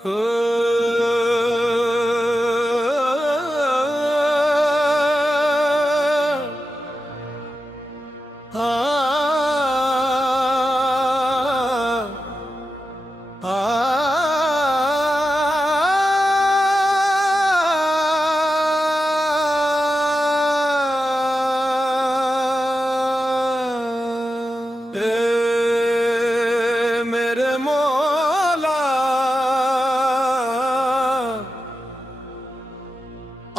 हो मेरे मौला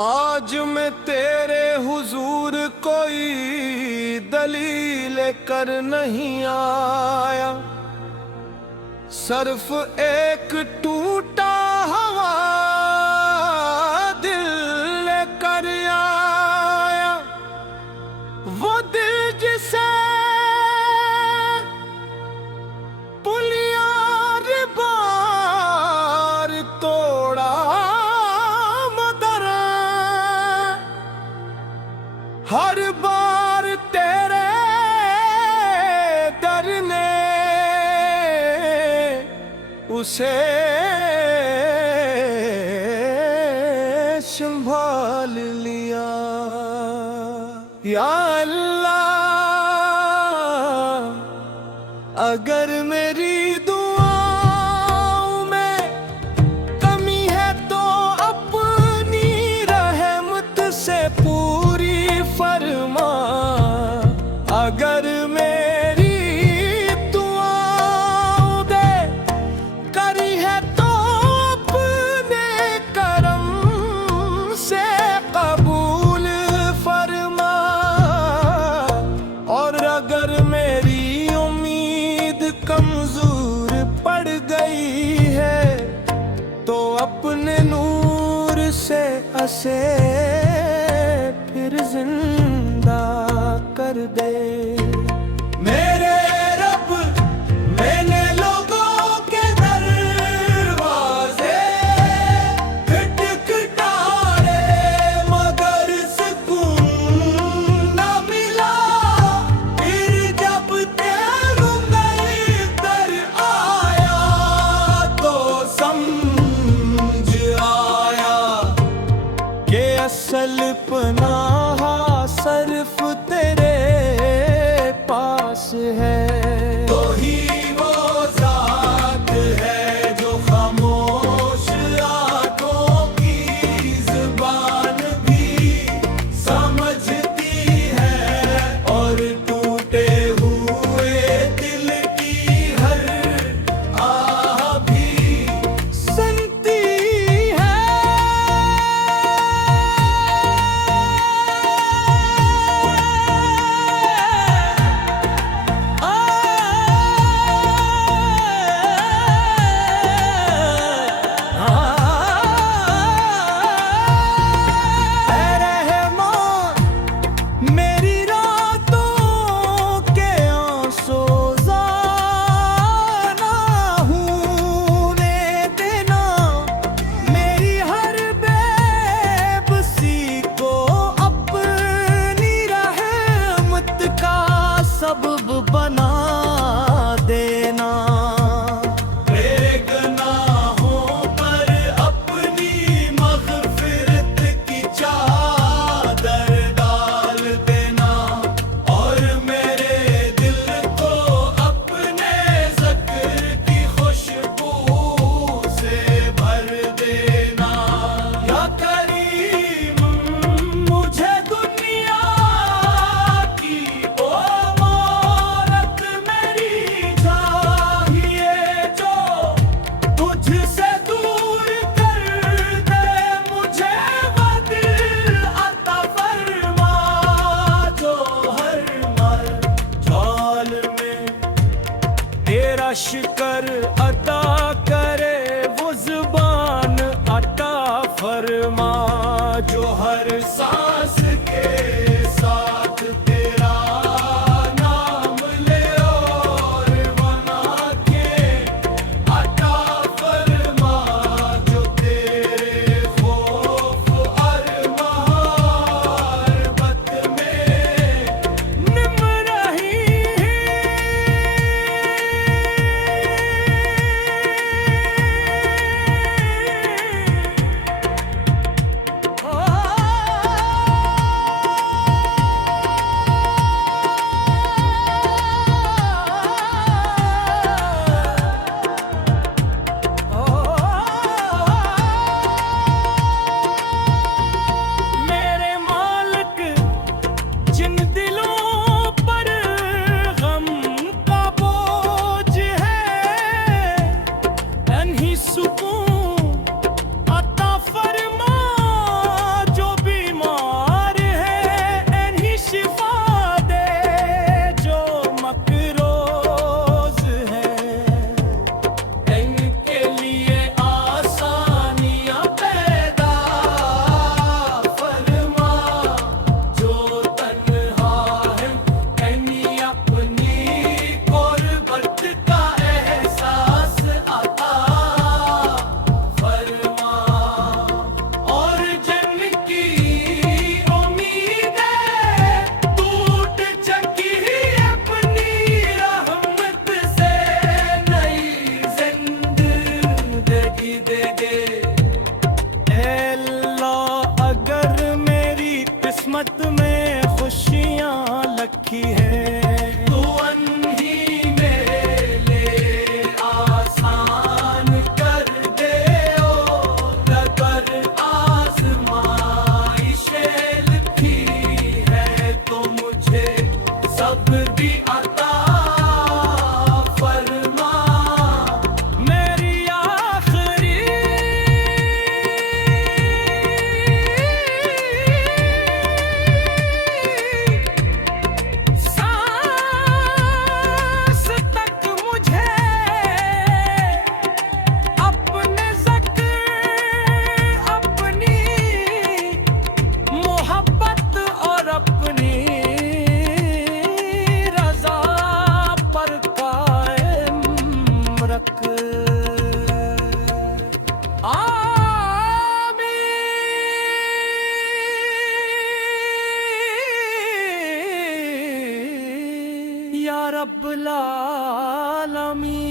आज मैं तेरे हुजूर कोई दलील कर नहीं आया, सिर्फ एक टूटा हुआ दिल लेकर आया। वो दिल जिसे पुलियार बार तोड़ा मदर, हर बार तेरे दर ने उसे संभाल लिया। या अल्लाह, अगर मेरी दुआओं में कमी है तो अपनी रहमत से पूरी फरमा। अगर मेरी दुआओं दे करी है तो अपने करम से कबूल फरमा। और अगर मेरी कमजोर पड़ गई है तो अपने नूर से असे फिर जिंदा कर दे। मेरे रब, मैंने लोगों के दरवाजे खटखटाए मगर सुकून न मिला। फिर जब असल पनाह सिर्फ तेरे पास है। तो ही वो ज़ात है जो खामोश आँखों की ज़ुबान भी समझती है और टूटे हुए दिल की हर आह भी सुनती है। सबब बना देना मेरे गुनाहों पर अपनी मग़फ़िरत की चादर डाल देना और मेरे दिल को अपने ज़िक्र की खुशबू से भर देना। या करीम, मुझे दुनिया की शुक्र अता करे वो ज़ुबान अता फरमा जो हर सांस के साथ तेरा नाम ले और बना के अता फरमा जो तेरे खौफ और महबत में निम रही। आलमीन।